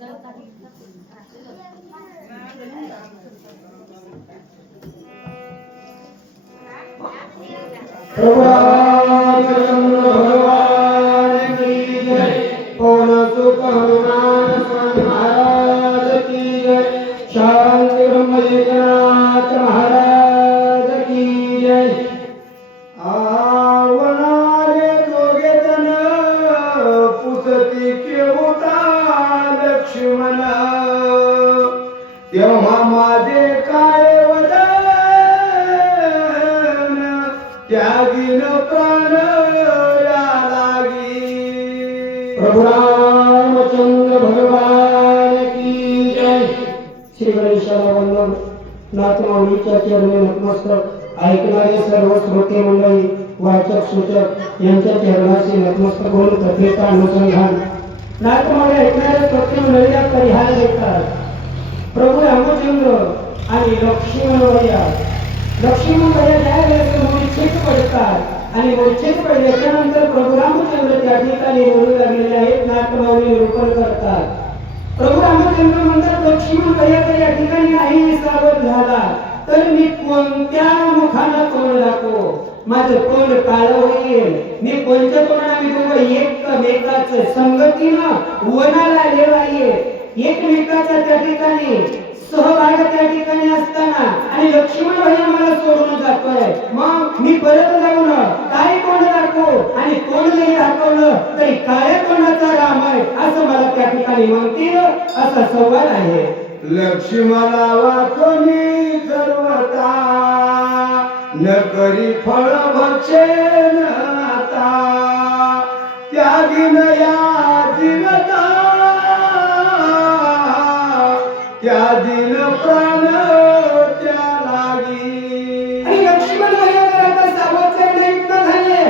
प्रभु रामचंद्र भगवान की जय। पवन सुत हनुमान स्वामी महाराज की जय। शांति ब्रह्म जगन्नाथ महाराज की जय। आवनारे दोघे जण पुसती केवता लक्ष्मण, तेव्हा माझे काय वदन त्यागीन प्राण या लागी। प्रभु रामचंद्र भगवान की जय। श्री गणेशाला वंदन। नाथमाऊलीच्या चरणी नतमस्तक। ऐकणारे सर्व श्रोते मंडळी, वाचक सूचक यांच्या चरणाशी नतमस्तक होऊन कथेचा अनुसंधान नाथमाऊली ऐकणारे श्रोते मंडळीला परिहार देतात। प्रभू रामचंद्र आणि लक्ष्मण वैया ज्या मूर्छित पडतात आणि मूर्छित पडल्याच्यानंतर प्रभू रामचंद्र त्या ठिकाणी रडू लागलेले आहेत। नाथमाऊली निरूपण करतात। प्रभू रामचंद्र म्हणतात, लक्ष्मण वैया या ठिकाणी नाही सावध झाला तर मी कोणत्या मुखानं तोंड दाखवू? माझं तोंड काळं होईल। मी कोणत्या तोंडाने आम्ही दोघं एकमेकाच संगतीनं वनाला आलेलो आहे। एकमेकाचा त्या ठिकाणी सहभाग त्या ठिकाणी असताना आणि लक्ष्मण भैया मला सोडून जातोय, मग मी परत जाऊन काय तोंड दाखवू? आणि तोंड जरी दाखवलं तरी काळ्या तोंडाचा राम आहे असं मला त्या ठिकाणी म्हणतील, असा संवाद आहे। लक्ष्मणा वाचोनी सर्वता न करी फळ भक्षेन आता, त्यागीन या जीवता त्यागीन प्राण त्या लागी। आणि लक्ष्मण भैया जर आता सावधतेने युक्त झाले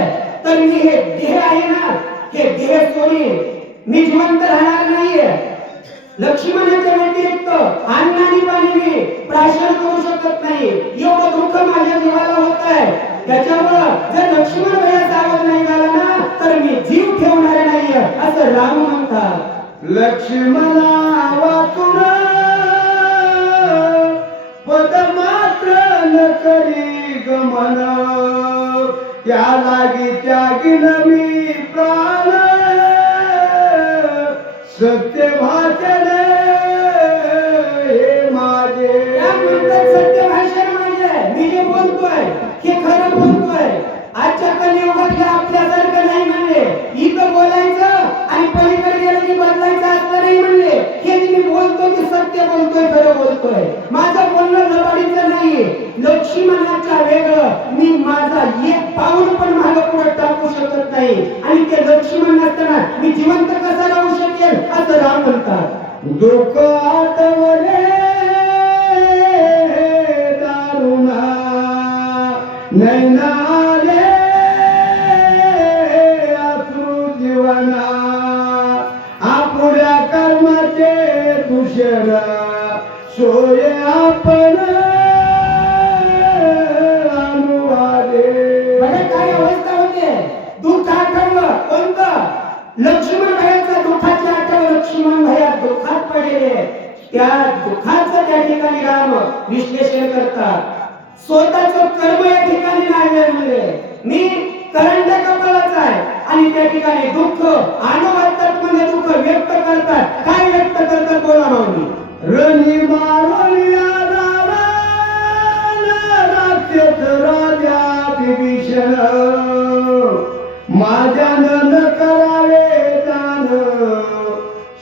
तर मी हे देह आहे ना, हे देह सोडीन, मी जिवंत राहणार नाहीये। लक्ष्मणाच्या व्यतिरिक्त अन्न आणि पाणी मी प्राशन करू शकत नाही। एवढं दुःख माझ्या जीवाला होत आहे। त्याच्यामुळं जर लक्ष्मण भैया सावध नाही झाला ना तर मी जीव ठेवणार नाही असं राम म्हणतात। लक्ष्मणा वाचून पद मात्र न करी गमन, त्या लागी त्यागीन मी प्राण सत्य भाषण हे माझे। सत्य भाषण माझे, मी जे बोलतोय हे खरं बोलतोय। आजच्या कलियुगात आपल्यासारखं नाही म्हणले, इथं बोलायचं आणि पलीकडे गेलं की बदलायचं असं नाही म्हणले। हे मी बोलतो ते सत्य बोलतोय, खरं बोलतोय। माझं बोलणं लबाडीचं नाही। लक्ष्मणाच्या वेगळं मी माझा एक पाऊल पण मागे पुढे टाकू शकत नाही आणि ते लक्ष्मण नसताना मी जिवंत कसा राहू शकेल असं राम म्हणतात। दुःख आठवले दारुणा नैनाले अश्रू जीवना, आपुल्या कर्माचे दूषण सोय आपण अनुवादे। म्हणजे काय अवस्था होते? दुःख आठवलं कोणतं? लक्ष्मण भैयाचं दुःखाची आठवण। लक्ष्मण भैया दुःखात पडले, त्या दुःखाचं त्या ठिकाणी राम विश्लेषण करतात। स्वतःचं कर्म या ठिकाणी नाळले म्हणले, मी करंट कपाळाचा आहे आणि त्या ठिकाणी दुःख अनुवादतात म्हणजे दुःख व्यक्त करतात। काय व्यक्त करतात बोला माऊली? रणी मारुलिया राक्षस राजा विभीषण, माझ्यानं न करावे दान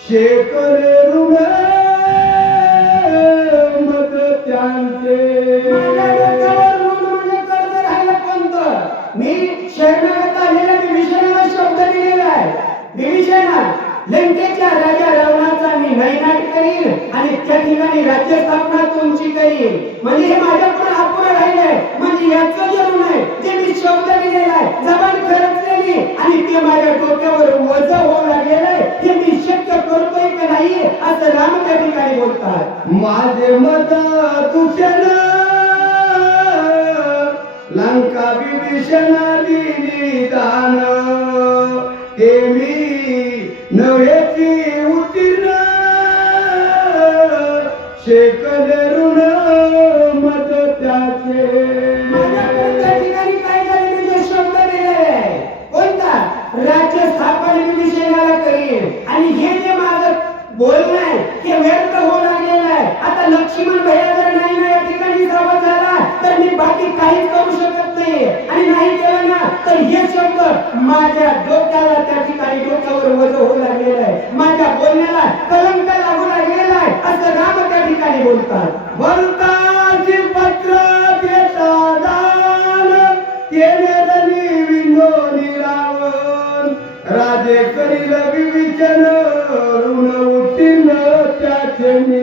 शेकरे ऋण मग त्यांचे। मी शरणागत आलेल्या विभीषणाला शब्द दिलेला आहे। विभीषणा, लंकेच्या राजा रावणाचा मी नैनाट करीन आणि त्या ठिकाणी राज्य स्थापना तुमची करीन। म्हणजे हे माझ्याकडून अपुरं राहिले, म्हणजे याचं जरूर नाही जे मी शब्द दिलेला आहे, जबान खरचलेली आणि ते माझ्या डोक्यावर वजन होऊ लागलेलं आहे, हे मी शक्य करतोय की नाही असं राम त्या ठिकाणी बोलतात। माझे मत तुझ्यानं लंका विभीषणा दिली दान, ते मी नव्हेची उत्तीर्ण शेकले ऋण मज त्याचे. माझ्याकडे त्या ठिकाणी काय झाले मी जो शब्द दिलेला आहे कोणता राज्य स्थापन विभीषणाला करीन आणि हे जे माझं बोलणं आहे हे व्यर्थ होऊ लागलेलं आहे. आता लक्ष्मण भैया जर नाही ना या ठिकाणी सावध झाला तर मी बाकी काहीच करू शकत नाही आणि नाही केलं ना तर हे शब्द माझ्या डोक्याला त्या ठिकाणी डोक्यावर वजन होऊ लागलेलं आहे. माझ्या बोलण्याला कलंक लागू लागलेला आहे असं राम त्या ठिकाणी बोलतात. वरताची पत्र देता दान तेने रणी विंदोनी रावण. राजे करील विविचन ऋण उत्तीर्ण त्याचे मी.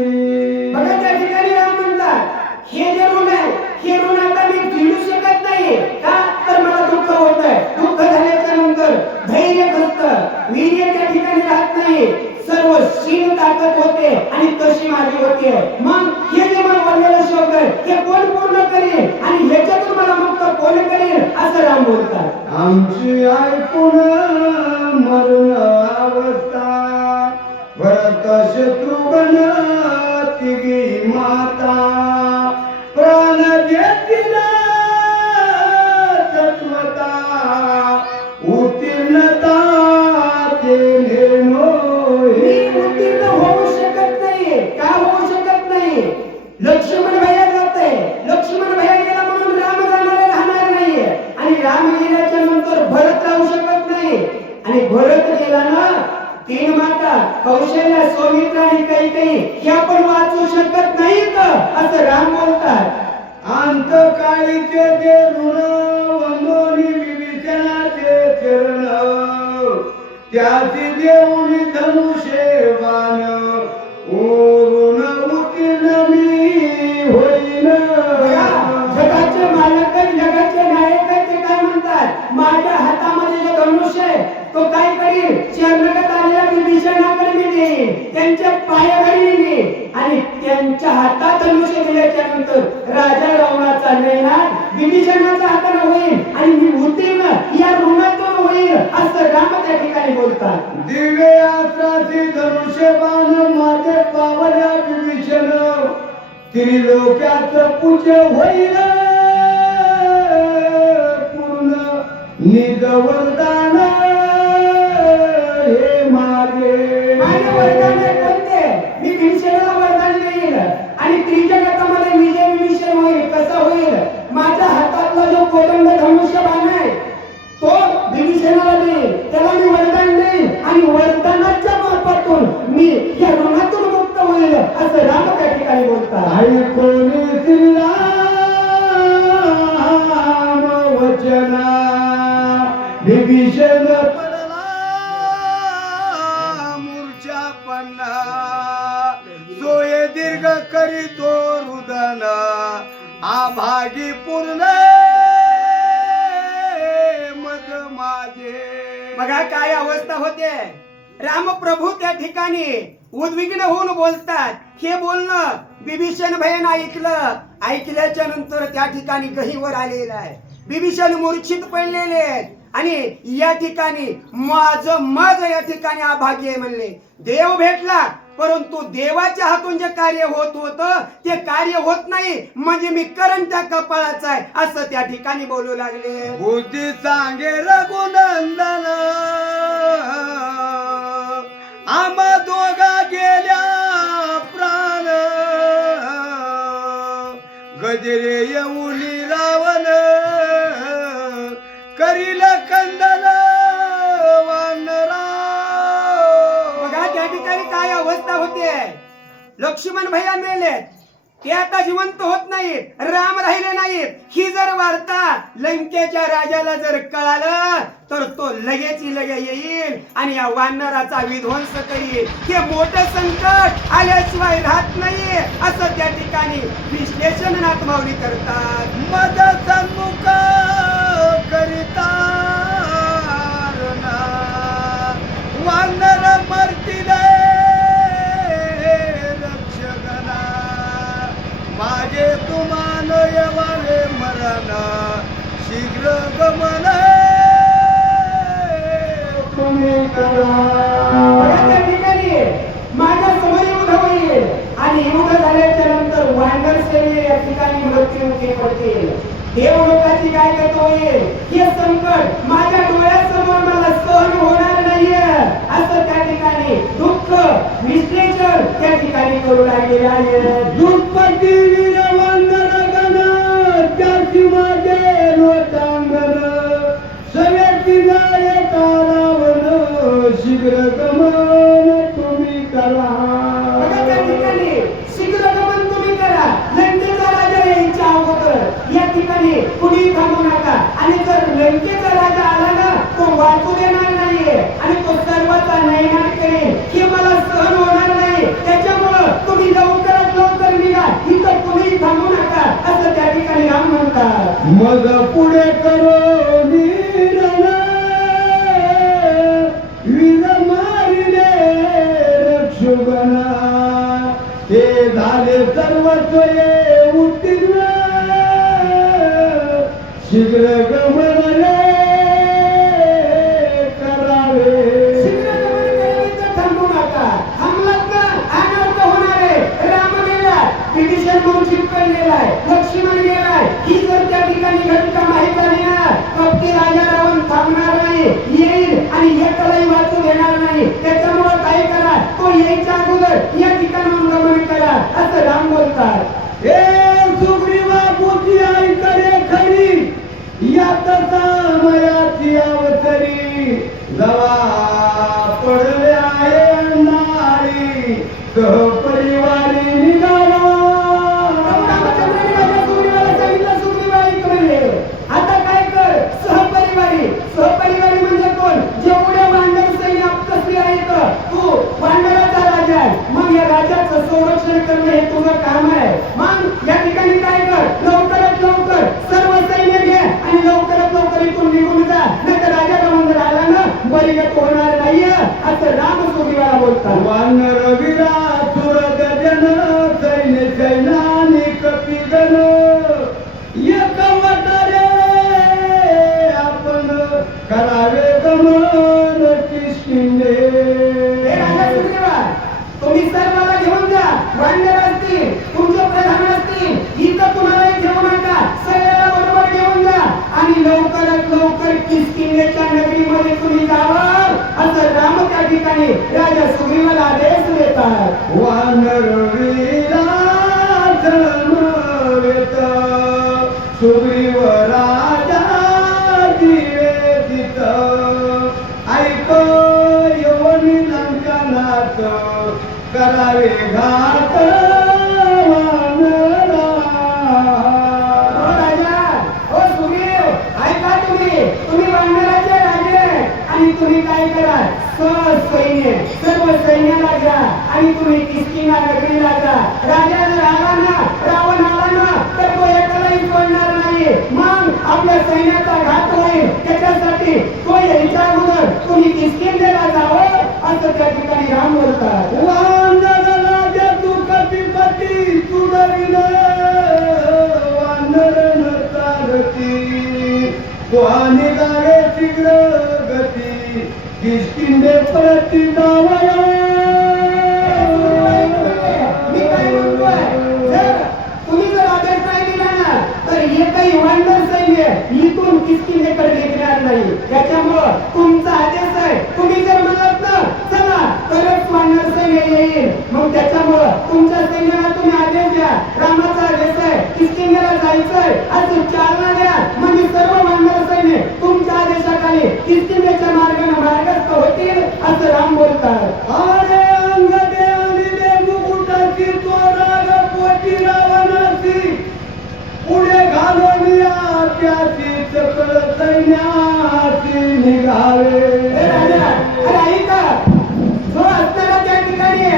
बघा त्या ठिकाणी राम म्हणतात हे जे ऋण आहे हे ऋण आता मी फेडू शकत नाही का तर मला दुःख होत आहे. दुःख झाल्याच्या नंतर धैर्य खचतं वीर्य त्या ठिकाणी राहत नाही सर्व शील ताकद होते आणि तशी माझी होते. मग हे जे मला बोललेलं शब्द आहे हे कोण पूर्ण करेल आणि ह्याच्यातून मला मुक्त कोण करेल असं राम बोलतात. आमची ऐकून मरण अवस्था भरत शत्रुघ्न तिघी माता प्राण देतील तत्वता उत्तीर्णता तेने मी उत्तीर्ण होऊ शकत नाही का होऊ शकत नाही. लक्ष्मण भैया जाते लक्ष्मण भैया गेला म्हणून राम जाणारे राहणार नाहीये आणि राम गेल्याच्या नंतर भरत राहू शकत नाही आणि भरत गेला ना तीन माता कौशल्या सौमित्र आणि कैकेयी ह्या पण वाचू शकत नाहीत असं राम बोलतात. अंतकाळीचे ते ऋण वंदोनी विभीषणाचे चरण त्याची देऊनी धनुषे बाण ऋण उत्तीर्ण मी होईन. जगाचे मालक जगाचे नायक ते काय म्हणतात माझ्या हातामध्ये जो धनुष्य आहे तो काय करील शरणगत आलेल्या विभीषणाकडे मी देईन त्यांच्या पायाखाली नेईन आणि त्यांच्या हातात धनुष्य दिल्याच्या नंतर राजा रावणाचा नैनाद विभीषणाच्या हाताने होईल आणि मी उत्तीर्ण या ऋणातून होईल असं राम त्या ठिकाणी बोलतात. दिव्य यात्राची धनुष्य बाण माझे पावल्या विभीषण त्रिलोक्यात पूज्य होईल पूर्ण निज वरदान हे माझे. माझे वरदान आहे कोणते मी विभीषणाला वरदान देईल आणि त्रिजगतामध्ये मी जे विभीषण होईल कसं होईल माझ्या हातातला जो कोदंड धनुष्य बाण आहे तो विभीषणाला देईल त्याला मी वरदान देईल आणि वरदानाच्या मार्फतून मी या ऋणातून मुक्त होईल असं राम त्या ठिकाणी बोलतात. आई कोणी श्रीराम वचना विभीषण पडला मूर्छा पन्ना सोये दीर्घ करीतो रुदन आभागी पूर्ण मज माझे. बघा काय अवस्था होते. राम प्रभू त्या ठिकाणी उद्विग्न होऊन बोलतात. हे बोलणं विभीषण भयान ऐकल्याच्या नंतर त्या ठिकाणी गहीवर आलेलं आहे. विभीषण मूर्छित पडलेले आहेत आणि या ठिकाणी माझं या ठिकाणी अभागी आहे म्हणले. देव भेटला परंतु देवाच्या हातून जे कार्य होत होतं ते कार्य होत नाही म्हणजे मी करण त्या कपाळाचा आहे असं त्या ठिकाणी बोलू लागले. बुद्धी सांगे रघुनंदन आम्हा दोघा गेल्या प्राण गजरे येऊनी रावण करील कंदन वानरा. बघा त्या ठिकाणी काय अवस्था होते. लक्ष्मण भैया मेले ते आता जिवंत होत नाहीत राम राहिले नाहीत. ही जर वार्ता लंकेच्या राजाला जर कळालं तर तो लगेच येईल आणि या वानराचा विध्वंस करील. हे मोठे संकट आल्याशिवाय राहत नाही असं त्या ठिकाणी विश्लेषण नाथमाऊली करतात. मद सन्मुख करिता वानर मरतील रक्षगना माझे तुमान यवारे मरण शीघ्र गमन तुम्ही करा. बघा त्या ठिकाणी माझ्या समोर युद्ध होईल आणि युद्ध झाल्याच्या ठिकाणी मृत्युमुखी पडतील. देव लोकाची काय करतो हे संकट माझ्या डोळ्यासमोर मला सहन होणार नाहीये असं त्या ठिकाणी दुःख विश्लेषण त्या ठिकाणी करू लागलेले आहे. दुःखपती वीरवंदन गण त्याची माझे लोटांगण सगळ्याची जाय तारावण शीघ्र गमन तुम्ही करा. बघा त्या ठिकाणी शीघ्र गमन तुम्ही करा. लंकेचा राजा यायच्या अगोदर या ठिकाणी कुणी थांबू नका. आणि जर लंकेचा राजा आला ना तो वाचू देणार नाहीये आणि तो सर्वांचा नयनाट करेल. हे मला सहन होणार नाही. त्याच्यामुळं तुम्ही लवकरात लवकर निघा. इथं कुणी थांबू नका असं त्या ठिकाणी राम म्हणतात. मग पुढे करो वीरण वीर मारिले रक्षुगणा हे झाले सर्वस्व उत्तीर्ण शीघ्र गमन करावे. शीघ्र गमन करावे तर थांबू नका. थांबलात ना अनर्थ होणार आहे. राम गेला, विभीषण म्हणून चिपकलेला आहे, लक्ष्मण गेलाय. ही जर त्या ठिकाणी घटना माहीत झाली ना कपटी राजा रावण थांबणार नाही. येईल आणि एकालाही वाचू देणार नाही. त्याच्यामुळे काय करा तो यायच्या अगोदर या ठिकाणाहून गमन करा असं राम बोलतात. हे सुग्रीवा बुद्धी ऐकले खरी यात मयाची अवतरी जवा पडले आहे अंधारी सहपरिवारी निघाला. रामचंद्राने राजा सुग्रीवाला सांगितलं सुग्रीवा ऐक म्हणले. आता काय कर सहपरिवारी. सहपरिवारी म्हणजे कोण? जेवढे वानर सैन्य आपले आहेत तू वानराचा राजा आहे. मग या राजाचं संरक्षण करणं हे तुझं काम आहे. मग या ठिकाणी काय कर लवकरात लवकर सर्व सैन्य घे आणि लवकरात लवकर इथून निघून जा. नाहीतर राजा रावण जर आला ना बरीगत होणार नाहीये असं राम सुग्रीवाला बोलतात. वानर विरा सुरत जन सैन्य सैनानी कपी गण एक वटारे आपण करावे गमन किष्किंधे. हे राजा सुग्रीवा तुम्ही सर्वाला घेऊन जा. वानर असतील तुमचे प्रधान असतील इथं कुणालाही घेऊ नका. सगळ्याला बरोबर घेऊन जा आणि लवकरात लवकर किष्किंधेच्या नगरीमध्ये तुम्ही जावं असं राम त्या ठिकाणी राजा सुग्रीवाला आदेश देतात. वानर विरा समवेत सुग्रीव राजा दिवेदित ऐक यवनी लंकनाथ करावे घात वानरा. ओ राजा ओ सुग्रीव ऐका तुम्ही वानराचे राजे आणि तुम्ही काय करा सर्व सैन्याला घ्या आणि तुम्ही किष्किंधा नगरीला जा. राजा जर आला ना रावण आला ना तर तो एकालाही सोडणार नाही. मग आपल्या सैन्याचा घात होईल. त्याच्यासाठी तो यायच्या अगोदर तुम्ही किष्किंधेला जावं असं त्या ठिकाणी राम बोलतात. वानर राजा तू कपिपती तू डरिल वानर न चालती तो निघाले शीघ्र गती किष्किंधे प्रति जावया. मी काय म्हणतोय जर तुम्ही जर आदेश नाही दिला ना तर एकही वानर सैन्य इथून किष्किंधेकडे निघणार नाही. त्याच्यामुळं तुमचा आदेश आहे. तुम्ही जर म्हणत ना चला तरच वानर सैन्य येईल. मग त्याच्यामुळं तुमच्या सैन्याला तुम्ही आदेश द्या. रामाचा आदेश आहे किष्किंधेला जायचंय असं चालना द्या. म्हणजे सर्व वानर सैन्य तुमच्या आदेशाखाली किष्किंधेच्या मार्गाने मार्गस्थ होतील असं राम बोलतात. अरे अंगदे आणि दे मुकुटाची तो राग पोटी रावणाची पुढे घालून या त्याची चक्र सैन्याची निघावे. हे राजा अरे ऐका जो असणारा त्या ठिकाणी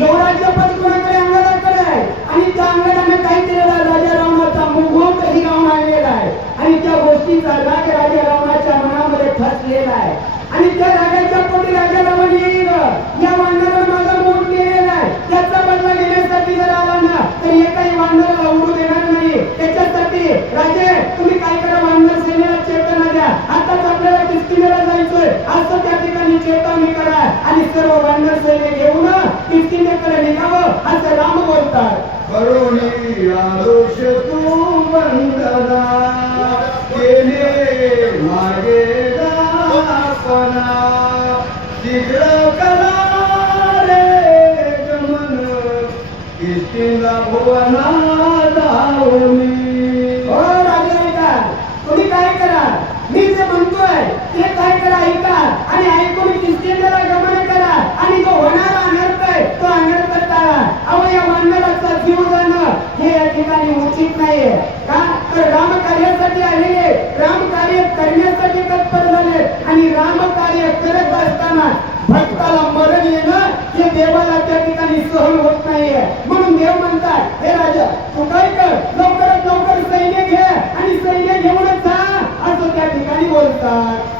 युवराज्य पद कोणाकडे अंगदाकडे आहे आणि त्या अंगदाने काय केलेला राजा रावणाचा मुखवटही लावून आणलेला आहे आणि त्या गोष्टीचा राग राजा रावणाच्या मनामध्ये ठसलेला आहे आणि त्या रागाच्या पोटी राजा रावण येईल. या वानराला माझा मूठ लिहिलेला आहे. त्याचा बदला घेण्यासाठी जर आला ना तर एकाही वानराला उडू देणार नाही. त्याच्यासाठी राजे तुम्ही काय करा वानर सैन्याला चेतना द्या. आताच आपल्याला किष्किंधेला जायचंय असं त्या ठिकाणी चेतावणी करा आणि सर्व वानर सैन्य घेऊन किष्किंधेकडे निघावं असं राम बोलतात. करुणी आदोष तू वंदना केले मागे दापना शीघ्र करा रे गमन कितीला भुवना दावली हो राजा तुम्ही काय करा मी जे म्हणतोय ते काय करा ऐका आणि ऐकून किस्तीला गमन करा आणि जो होणारा अनर्थ आहे तो अनर्थ टाळा अहो या मानवाचा जीव जाणं हे या ठिकाणी उचित नाहीये का तर राम कार्यासाठी आलेले राम कार्य करण्यासाठी तत्पर झाले आणि राम कार्य करत असताना भक्ताला मरण येणं हे देवाला त्या ठिकाणी सहन होत नाहीये म्हणून देव म्हणतात हे राजा तू काय कर लवकरात लवकर सैन्य घे आणि सैन्य घेऊनच जा असं त्या ठिकाणी बोलतात